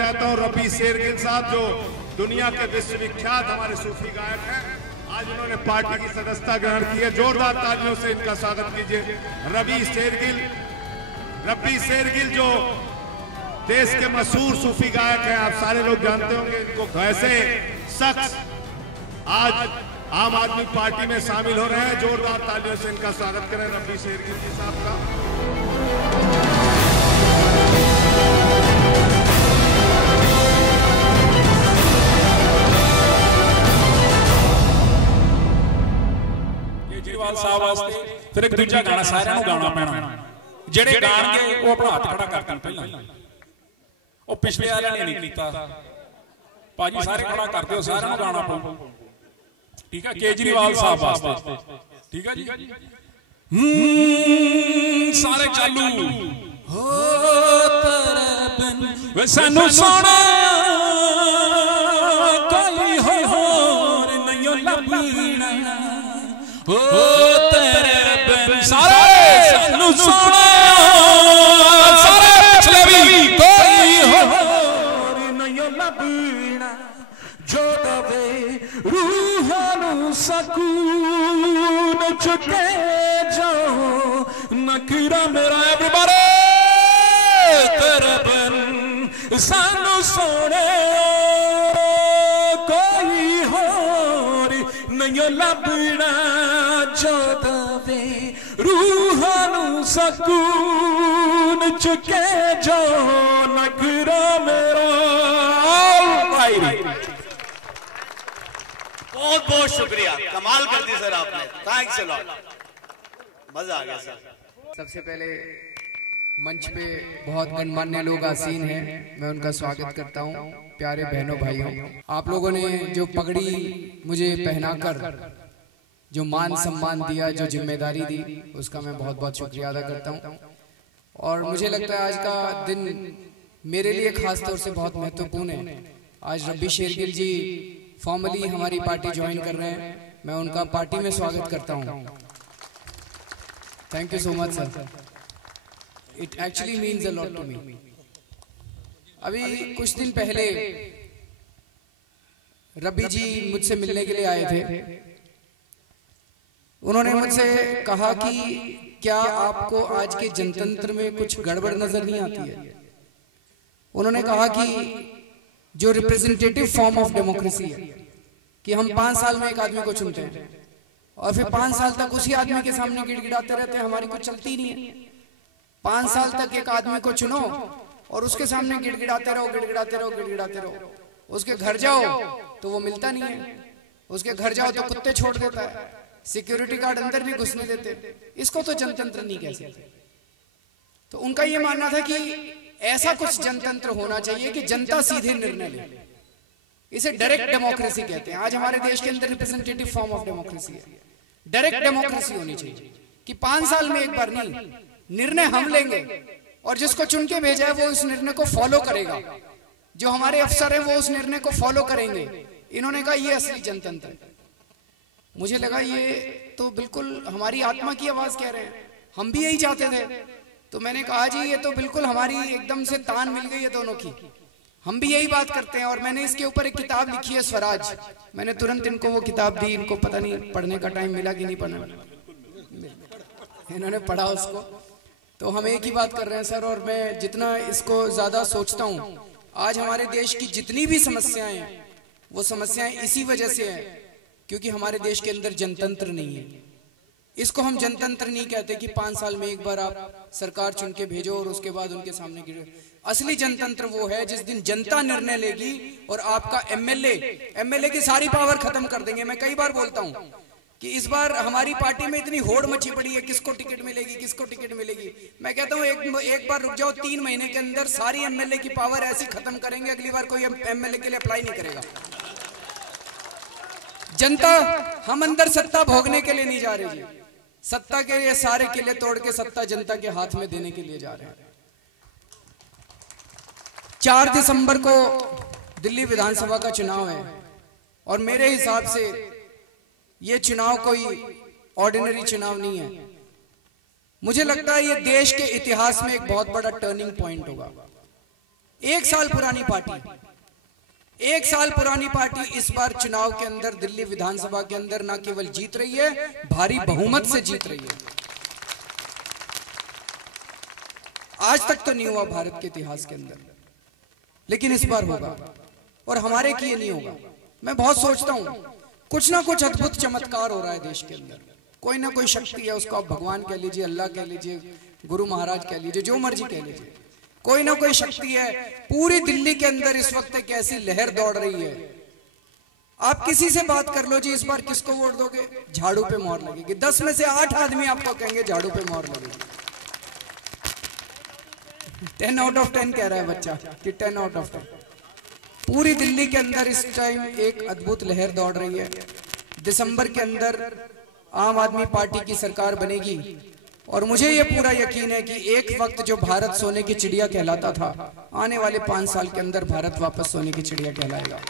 चाहता हूं रबी शेरगिल साहब, जो दुनिया के विश्वविख्यात हमारे सूफी गायक हैं। आज उन्होंने पार्टी की सदस्यता ग्रहण की है। जोरदार तालियों से इनका स्वागत कीजिए। रबी शेरगिल जो देश के मशहूर सूफी गायक हैं, आप सारे लोग जानते होंगे इनको। वैसे शख्स आज आम आदमी पार्टी में शामिल हो रहे हैं। जोरदार तालियों से इनका स्वागत करें रबी शेरगिल जी साहब का। केजरीवाल साहब वास्ते फिर एक दूजा गाना साਰਿਆਂ ਨੂੰ गाना पैना। ਜਿਹੜੇ ਗਾਣਗੇ ਉਹ ਆਪਣਾ ਹੱਥ ਖੜਾ ਕਰ ਦੇਣ ਪਹਿਲਾਂ। ਉਹ ਪਿਛਲੇ ਵਾਲਿਆਂ ਨੇ ਨਹੀਂ ਕੀਤਾ। ਭਾਜੀ ਸਾਰੇ ਖੜਾ ਕਰ ਦਿਓ, ਸਾਰਿਆਂ ਨੂੰ ਗਾਣਾ ਪਾਓ। ठीक है केजरीवाल साहब वास्ते, ठीक है जी। सारे चालू हो तेरे बिन वे सानू सोना कोई होर नहीं लभना हो तेरे बिन सारे सानू सोना सारे पिछले भी कोई होर नहीं लभना जो दवे रूहानू सकून चुके जाओ नखरा मेरा एवरीबॉडी तेरे बिन सानू सोने कोई होर नहीं लभना जो दवे रूहानू सकून चुके जाओ नखरा मेरा। बहुत बहुत शुक्रिया, कमाल कर दी सर आपने, थैंक्स अ लॉट, मजा आ गया सर। सबसे पहले मंच पे बहुत गणमान्य लोग आसीन हैं, मैं उनका स्वागत करता हूं। प्यारे बहनों भाइयों, आप लोगों ने जो पगड़ी मुझे पहनाकर जो मान सम्मान दिया, जो जिम्मेदारी दी, उसका मैं बहुत बहुत शुक्रिया अदा करता हूं। और मुझे लगता है आज का दिन मेरे लिए खास तौर से बहुत महत्वपूर्ण है। आज रबी शेरगिल जी फॉर्मली हमारी पार्टी ज्वाइन कर रहे हैं, मैं उनका पार्टी में स्वागत करता हूं। Thank you so much sir, it actually means a lot to me. अभी कुछ दिन पहले रबी जी मुझसे मिलने के लिए आए थे। उन्होंने मुझसे कहा कि क्या आपको आज के जनतंत्र में कुछ गड़बड़ नजर नहीं आती है। उन्होंने कहा कि जो रिप्रेजेंटेटिव फॉर्म ऑफ डेमोक्रेसी है कि हम 5 साल में एक आदमी को चुनते हैं और फिर 5 साल तक उसी आदमी के सामने गिड़गिड़ाते रहते हैं, हमारी कुछ चलती नहीं है। 5 साल तक एक आदमी को चुनो और उसके सामने गिड़गिड़ाते रहो, गिड़गिड़ाते रहो, गिड़गिड़ाते रहो। उसके घर जाओ तो वो मिलता नहीं है, उसके घर जाओ तो कुत्ते छोड़ देता है, सिक्योरिटी गार्ड अंदर भी घुसने देते। इसको तो जनतंत्र नहीं कह सकते। तो उनका ये मानना था कि ऐसा कुछ जनतंत्र होना चाहिए कि जनता सीधे निर्णय ले। इसे डायरेक्ट डेमोक्रेसी कहते हैं। आज हमारे देश के अंदर रिप्रेजेंटेटिव फॉर्म ऑफ डेमोक्रेसी है। डायरेक्ट डेमोक्रेसी होनी चाहिए कि 5 साल में एक बार नहीं, निर्णय हम लेंगे और जिसको चुन के भेजा है वो उस निर्णय को फॉलो करेगा। जो हमारे अफसर हैं वो उस निर्णय को फॉलो करेंगे। इन्होंने कहा ये असली जनतंत्र। मुझे लगा ये तो बिल्कुल हमारी आत्मा की आवाज कह रहे हैं, हम भी यही चाहते थे। तो मैंने कहा जी ये तो बिल्कुल हमारी एकदम से तान मिल गई है दोनों की, हम भी यही बात करते हैं। और मैंने इसके ऊपर एक किताब लिखी है स्वराज। मैंने तुरंत इनको वो किताब दी, इनको पता नहीं पढ़ने का टाइम मिला कि नहीं पढ़ना, इन्होंने पढ़ा उसको। तो हम एक ही बात कर रहे हैं सर। और मैं जितना इसको ज्यादा सोचता हूँ, आज हमारे देश की जितनी भी समस्याएं हैं वो समस्याएं इसी वजह से हैं क्योंकि हमारे देश के अंदर जनतंत्र नहीं है। इसको हम जनतंत्र नहीं कहते कि 5 साल में एक बार आप सरकार चुन के भेजो और उसके बाद उनके सामने गिरो। असली जनतंत्र वो है जिस दिन जनता निर्णय लेगी और आपका एमएलए की सारी पावर खत्म कर देंगे। मैं कई बार बोलता हूं कि इस बार हमारी पार्टी में इतनी होड़ मची पड़ी है, किसको टिकट मिलेगी, किसको टिकट मिलेगी। मैं कहता हूं एक बार रुक जाओ, 3 महीने के अंदर सारी एमएलए की पावर ऐसी खत्म करेंगे, अगली बार कोई एमएलए के लिए अप्लाई नहीं करेगा। जनता, हम अंदर सत्ता भोगने के लिए नहीं जा रहे जी, सत्ता के ये सारे किले तोड़ के सत्ता जनता के हाथ में देने के लिए जा रहे हैं। 4 दिसंबर को दिल्ली विधानसभा का चुनाव है और मेरे हिसाब से ये चुनाव कोई ऑर्डिनरी चुनाव नहीं है। मुझे लगता है ये देश के इतिहास में एक बहुत बड़ा टर्निंग पॉइंट होगा। 1 साल पुरानी पार्टी, 1 साल पुरानी पार्टी इस बार चुनाव के अंदर दिल्ली विधानसभा के अंदर ना केवल जीत रही है, भारी बहुमत से जीत रही है। आज तक तो नहीं हुआ भारत के इतिहास के अंदर, लेकिन इस बार होगा और हमारे किए नहीं होगा। मैं बहुत सोचता हूं कुछ ना कुछ अद्भुत चमत्कार हो रहा है देश के अंदर, कोई ना कोई शक्ति है, उसको आप भगवान कह लीजिए, अल्लाह कह लीजिए, गुरु महाराज कह लीजिए, जो मर्जी कह लीजिए, कोई ना कोई शक्ति है। पूरी दिल्ली के अंदर इस वक्त एक ऐसी लहर दौड़ रही है, आप किसी से बात कर लो जी इस बार किसको वोट दोगे, झाड़ू पे मोहर लगेगी। 10 में से 8 आदमी आपको कहेंगे झाड़ू पे मोहर लगेगी। 10 आउट ऑफ 10 कह रहा है बच्चा कि 10 आउट ऑफ 10। पूरी दिल्ली के अंदर इस टाइम एक अद्भुत लहर दौड़ रही है। दिसंबर के अंदर आम आदमी पार्टी की सरकार बनेगी और मुझे ये पूरा यकीन है कि एक वक्त जो भारत सोने की चिड़िया कहलाता था, आने वाले 5 साल के अंदर भारत वापस सोने की चिड़िया कहलाएगा।